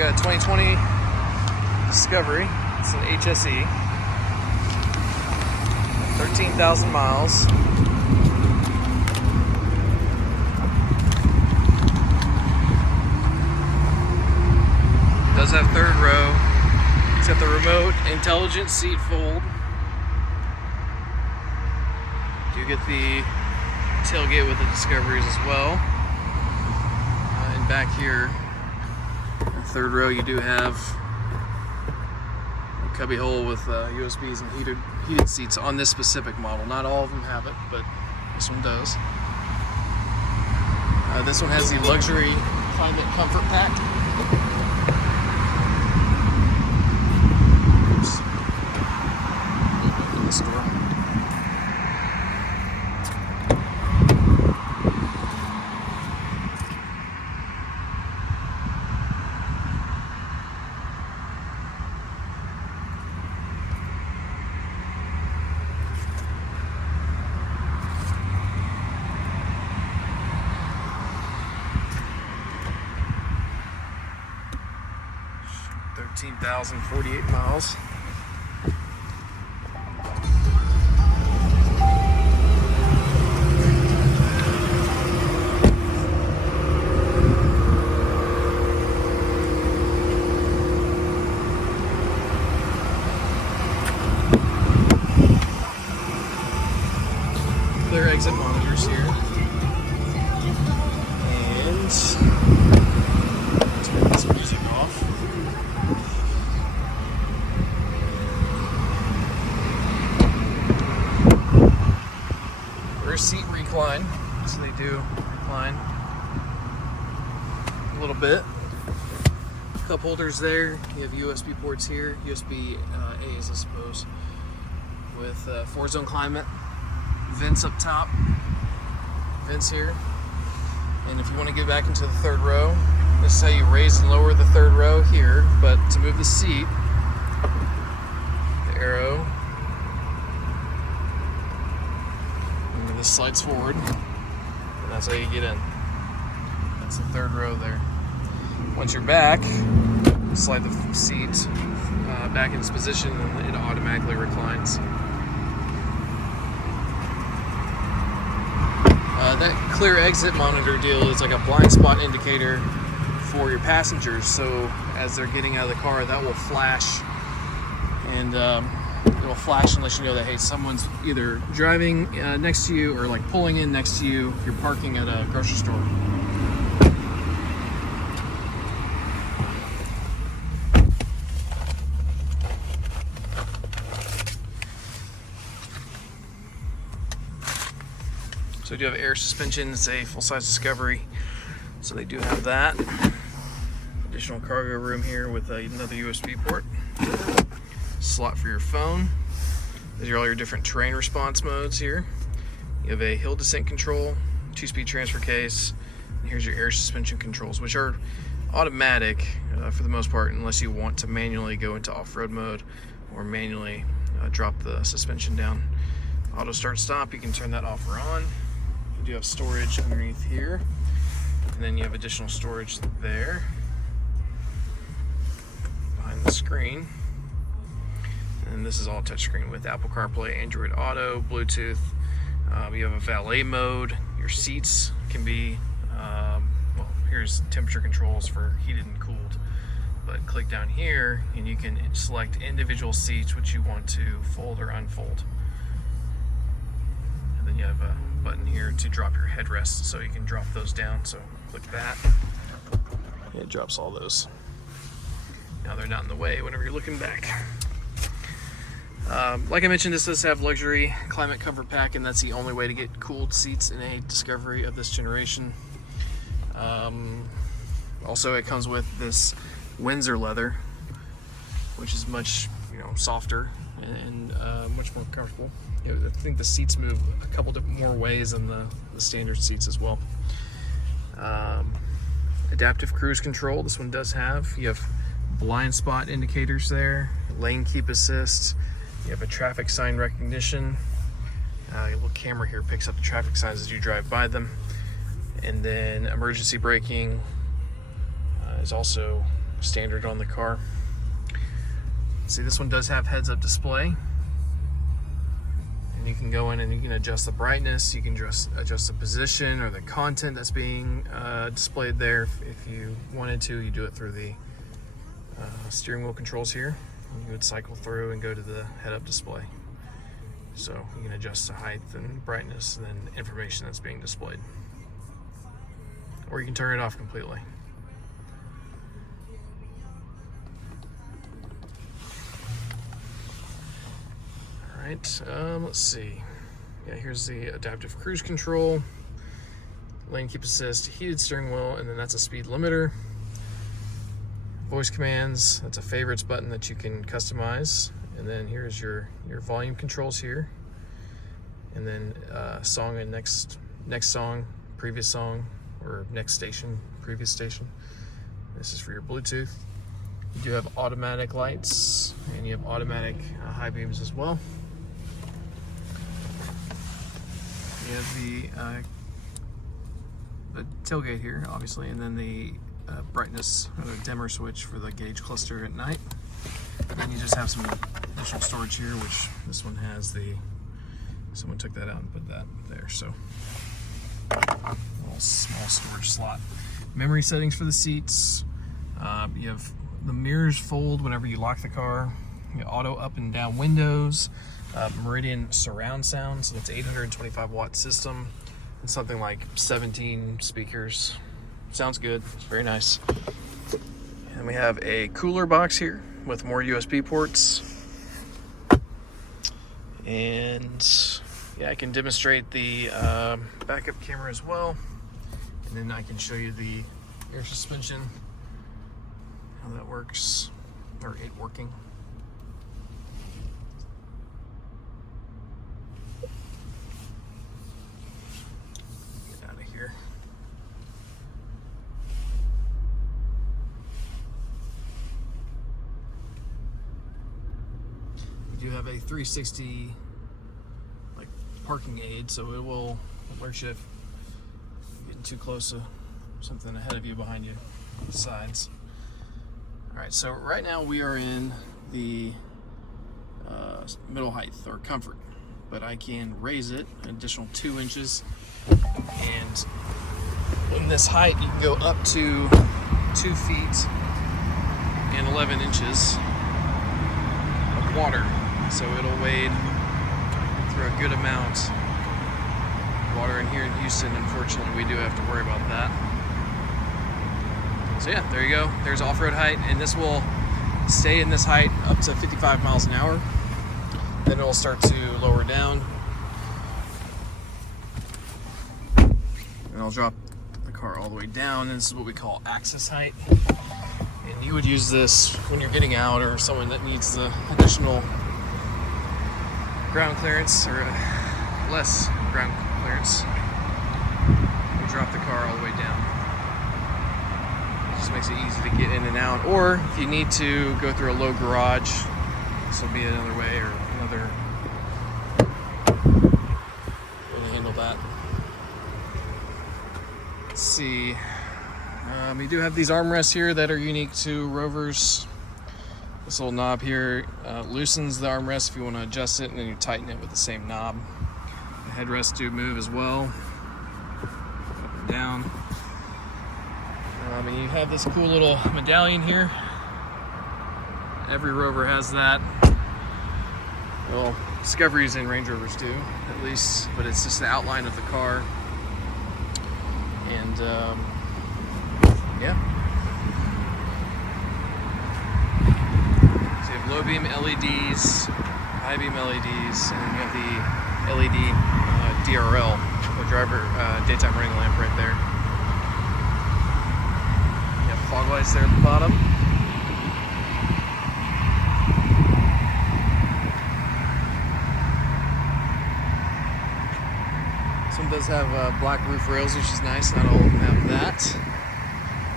got a 2020 Discovery. It's an HSE. 13,000 miles. It does have third row. It's got the remote intelligent seat fold. You get the tailgate with the Discoveries as well. And back here, third row, you do have a cubby hole with USBs and heated seats on this specific model. Not all of them have it, but this one does. This one has the luxury climate comfort pack. Oops. Open this door. $13,048 miles. Clear exit monitors here. And turn this music off. Rear seat recline, so they do recline a little bit. Cup holders there. You have USB ports here, USB A's, I suppose, with 4-zone climate. Vents up top, vents here. And if you want to get back into the third row, this is how you raise and lower the third row here. But to move the seat, the arrow, and this slides forward, and that's how you get in. That's the third row there. Once you're back, slide the seat back in its position, and it automatically reclines. That clear exit monitor deal is like a blind spot indicator for your passengers. So as they're getting out of the car, that will flash, and it will flash and let you know that, hey, someone's either driving next to you or like pulling in next to you if you're parking at a grocery store. So we do have air suspension. It's a full-size Discovery, so they do have that. Additional cargo room here with another USB port. Slot for your phone. These are all your different terrain response modes here. You have a hill descent control, 2-speed transfer case, and here's your air suspension controls, which are automatic for the most part, unless you want to manually go into off-road mode or manually drop the suspension down. Auto start stop, you can turn that off or on. You do have storage underneath here, and then you have additional storage there behind the screen. And this is all touchscreen with Apple CarPlay, Android Auto, Bluetooth. You have a valet mode. Your seats can be, well, here's temperature controls for heated and cooled. But click down here and you can select individual seats which you want to fold or unfold. And then you have a button here to drop your headrests, so you can drop those down. So click that. It drops all those. Now they're not in the way whenever you're looking back. Like I mentioned, this does have luxury climate comfort pack, and that's the only way to get cooled seats in a Discovery of this generation. Also, it comes with this Windsor leather, which is much softer and much more comfortable. I think the seats move a couple more ways than the standard seats as well. Adaptive cruise control, this one does have. You have blind spot indicators there, lane keep assist. You have a traffic sign recognition. A little camera here picks up the traffic signs as you drive by them. And then emergency braking is also standard on the car. See, this one does have heads-up display, and you can go in and you can adjust the brightness, you can adjust the position or the content that's being displayed there. If you wanted to, you do it through the steering wheel controls here. You would cycle through and go to the head-up display. So you can adjust the height and brightness and then information that's being displayed. Or you can turn it off completely. All right, let's see. Yeah, here's the adaptive cruise control, lane keep assist, heated steering wheel, and then that's a speed limiter. Voice commands, that's a favorites button that you can customize. And then here's your volume controls here. And then song and next song, previous song, or next station, previous station. This is for your Bluetooth. You do have automatic lights, and you have automatic high beams as well. You have the tailgate here, obviously, and then the brightness or the dimmer switch for the gauge cluster at night. And then you just have some additional storage here, which this one has someone took that out and put that there, so a little small storage slot. Memory settings for the seats. You have the mirrors fold whenever you lock the car. You have auto up and down windows. Meridian surround sound, so that's 825 watt system. It's something like 17 speakers. Sounds good, it's very nice. And we have a cooler box here with more USB ports. And yeah, I can demonstrate the backup camera as well. And then I can show you the air suspension, how that works, or it working. Get out of here. You do have a 360 like parking aid, so it will alert you if you're getting too close to something ahead of you, behind you, the sides. All right, so right now we are in the middle height or comfort, but I can raise it an additional 2 inches, and in this height you can go up to 2 feet and 11 inches of water. So it'll wade through a good amount of water. And here in Houston, unfortunately, we do have to worry about that. So yeah, there you go. There's off-road height, and this will stay in this height up to 55 miles an hour. Then it'll start to lower down. And I'll drop the car all the way down, and this is what we call access height. And you would use this when you're getting out, or someone that needs the additional ground clearance or less ground clearance. You drop the car all the way down. It just makes it easy to get in and out. Or if you need to go through a low garage, this will be another way, or another way to handle that. Let's see. You do have these armrests here that are unique to Rovers. This little knob here loosens the armrest if you want to adjust it, and then you tighten it with the same knob. The headrests do move as well, up and down. And you have this cool little medallion here. Every Rover has that. Well, Discoveries and Range Rovers do, at least, but it's just the outline of the car. And yeah. So you have low beam LEDs, high beam LEDs, and then you have the LED DRL, the driver daytime running lamp right there. You have fog lights there at the bottom. This one does have black roof rails, which is nice. Not all of them have that.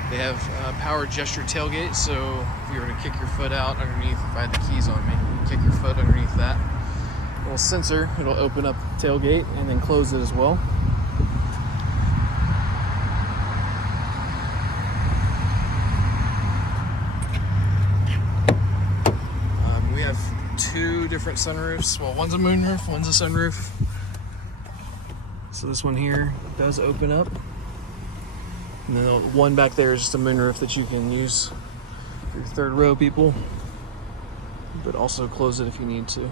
They have power gesture tailgate, so if you were to kick your foot out underneath, if I had the keys on me, kick your foot underneath that little sensor, it'll open up the tailgate and then close it as well. different sunroofs. Well, one's a moonroof, one's a sunroof. So this one here does open up. And then the one back there is just a moonroof that you can use for your third row people, but also close it if you need to.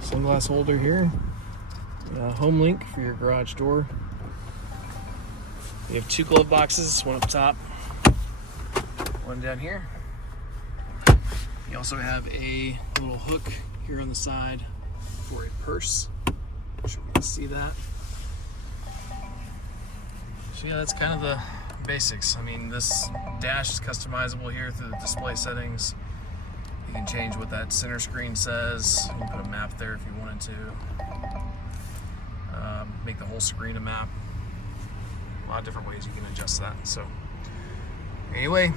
Sunglass holder here. Home link for your garage door. You have 2 glove boxes, one up top, one down here. You also have a little hook here on the side for a purse. I'm sure we can see that. So yeah, that's kind of the basics. I mean, this dash is customizable here through the display settings. You can change what that center screen says. You can put a map there if you wanted to. Make the whole screen a map. A lot of different ways you can adjust that. So anyway,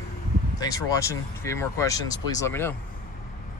thanks for watching. If you have more questions, please let me know.